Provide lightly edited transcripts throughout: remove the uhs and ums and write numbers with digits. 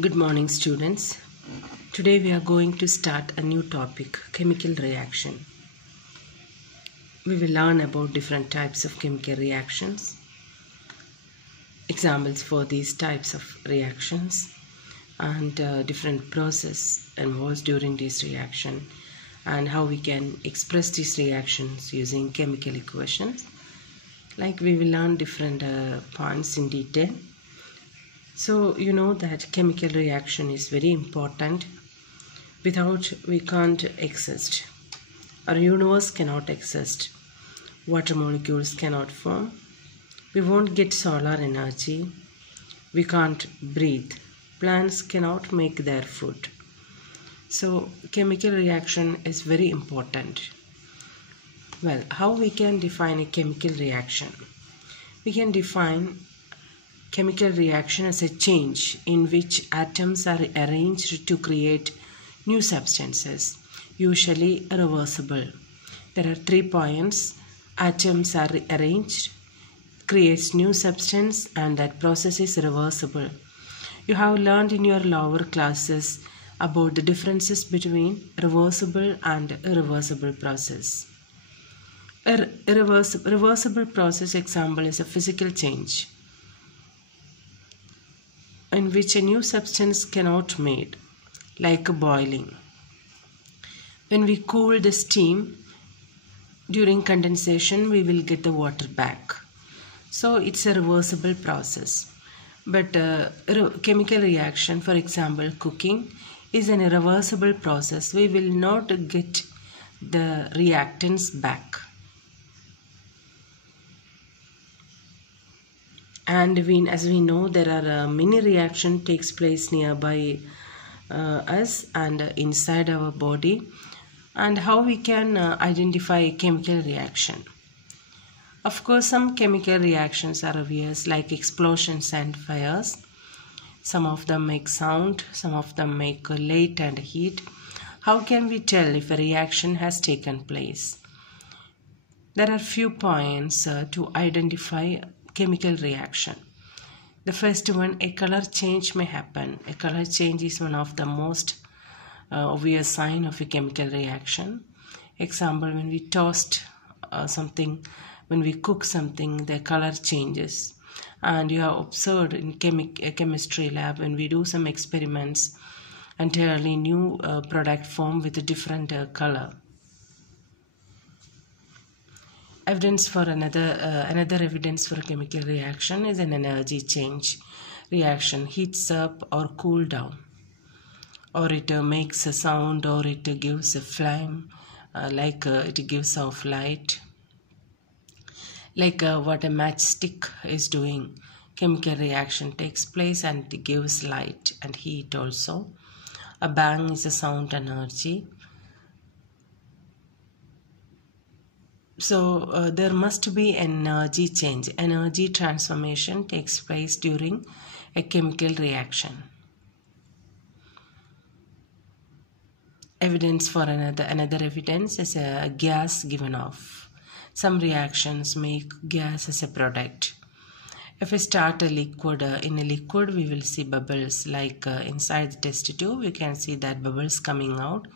Good morning, students. Today we are going to start a new topic, chemical reaction. We will learn about different types of chemical reactions, examples for these types of reactions, and different process involved during this reaction, and how we can express these reactions using chemical equations. Like we will learn different points in detail. So you know that chemical reaction is very important. Without we can't exist. Our universe cannot exist. Water molecules cannot form. We won't get solar energy. We can't breathe. Plants cannot make their food. So chemical reaction is very important. Well, how we can define a chemical reaction? We can define chemical reaction as a change in which atoms are arranged to create new substances, usually reversible. There are 3 points. Atoms are arranged, creates new substance, and that process is reversible. You have learned in your lower classes about the differences between reversible and irreversible process. A reversible process example is a physical change in which a new substance cannot made, like boiling. When we cool the steam during condensation, we will get the water back. So it's a reversible process. But chemical reaction, for example cooking, is an irreversible process. We will not get the reactants back. And as we know, there are many reactions takes place nearby us and inside our body. And how we can identify a chemical reaction? Of course, some chemical reactions are obvious, like explosions and fires. Some of them make sound, some of them make light and heat. How can we tell if a reaction has taken place? There are few points to identify chemical reaction. The first one, a color change may happen. A color change is one of the most obvious sign of a chemical reaction. Example, when we toast something, when we cook something, the color changes. And you have observed in chemistry lab, when we do some experiments, entirely new product form with a different color. Evidence for another evidence for a chemical reaction is an energy change. Reaction heats up or cool down, or it makes a sound, or it gives a flame, like it gives off light, like what a matchstick is doing. Chemical reaction takes place and it gives light and heat also. A bang is a sound energy. So there must be energy change. Energy transformation takes place during a chemical reaction. Evidence for another evidence is a gas given off. Some reactions make gas as a product. If we start a liquid, in a liquid we will see bubbles, like inside the test tube we can see that bubbles coming out.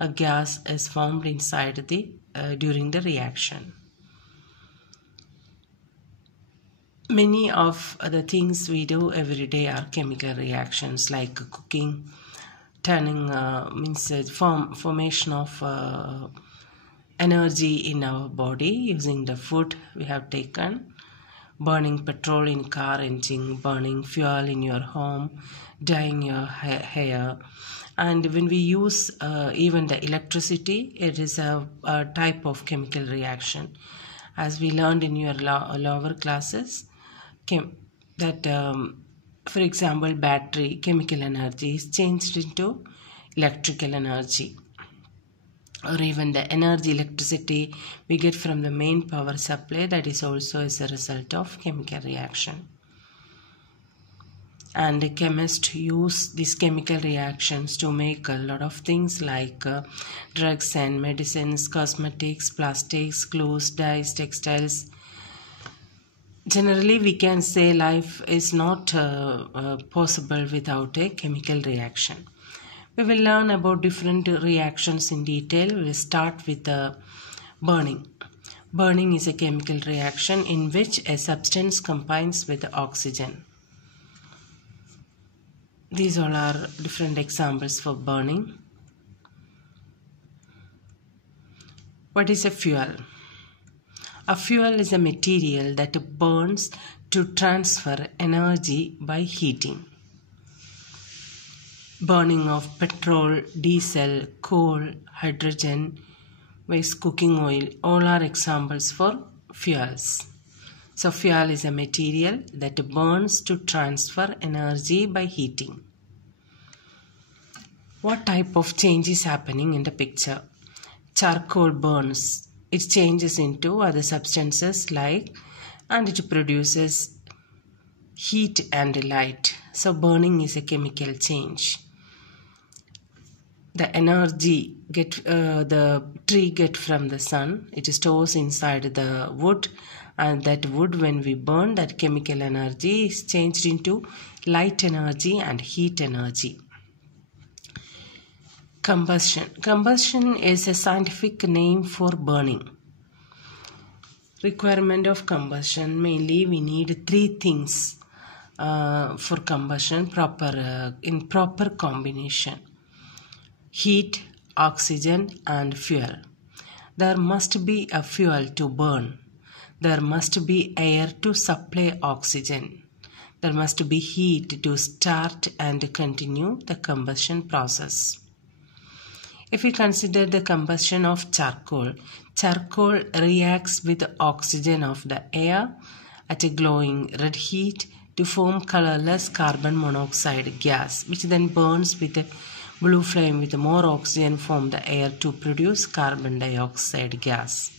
A gas is formed inside the during the reaction. Many of the things we do every day are chemical reactions, like cooking, turning formation of energy in our body using the food we have taken, burning petrol in car engine, burning fuel in your home, dyeing your hair. And when we use even the electricity, it is a type of chemical reaction. As we learned in your lower classes, that for example battery chemical energy is changed into electrical energy, or even the electricity we get from the main power supply, that is also as a result of chemical reaction. And the chemists use these chemical reactions to make a lot of things, like drugs and medicines, cosmetics, plastics, clothes, dyes, textiles, Generally, we can say life is not possible without a chemical reaction. We will learn about different reactions in detail. We will start with burning. Burning is a chemical reaction in which a substance combines with oxygen. These all are different examples for burning. What is a fuel? A fuel is a material that burns to transfer energy by heating. Burning of petrol, diesel, coal, hydrogen, waste cooking oil, all are examples for fuels. So fuel is a material that burns to transfer energy by heating. What type of change is happening in the picture? Charcoal burns. It changes into other substances and it produces heat and light. So burning is a chemical change. The energy the tree get from the sun, it stores inside the wood, and that wood, when we burn, that chemical energy is changed into light energy and heat energy. Combustion. Combustion is a scientific name for burning. Requirement of combustion. Mainly we need three things for combustion in proper combination. Heat, oxygen and fuel. There must be a fuel to burn. There must be air to supply oxygen. There must be heat to start and continue the combustion process. If we consider the combustion of charcoal, charcoal reacts with the oxygen of the air at a glowing red heat to form colorless carbon monoxide gas, which then burns with a blue flame with more oxygen from the air to produce carbon dioxide gas.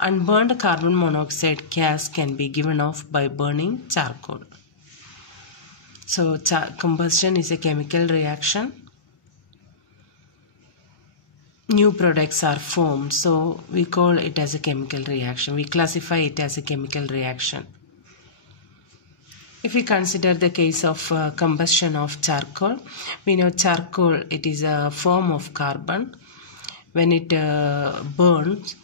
Unburned carbon monoxide gas can be given off by burning charcoal. So combustion is a chemical reaction. New products are formed, so we call it as a chemical reaction. We classify it as a chemical reaction. If we consider the case of combustion of charcoal, we know charcoal, it is a form of carbon. When it burns,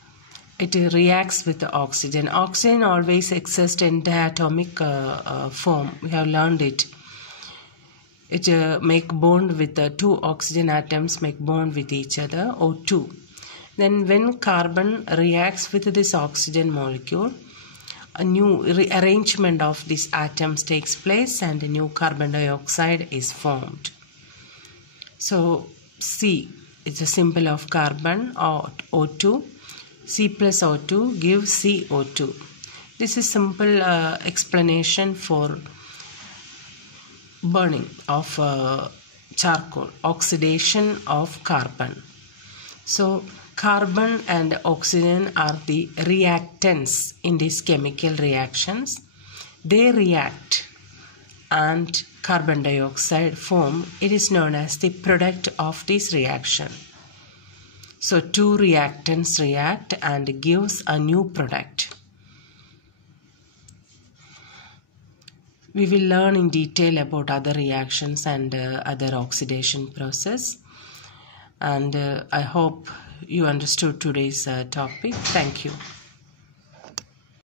it reacts with the oxygen. Oxygen always exists in diatomic form. We have learned it. It make bond with the two oxygen atoms make bond with each other, O2. Then when carbon reacts with this oxygen molecule, a new rearrangement of these atoms takes place and a new carbon dioxide is formed. So C is a symbol of carbon or O2. C plus O2 gives CO2. This is simple explanation for burning of charcoal, oxidation of carbon. So carbon and oxygen are the reactants in these chemical reactions. They react and carbon dioxide form. It is known as the product of this reaction. So two reactants react and gives a new product. We will learn in detail about other reactions and other oxidation process. And I hope you understood today's topic. Thank you.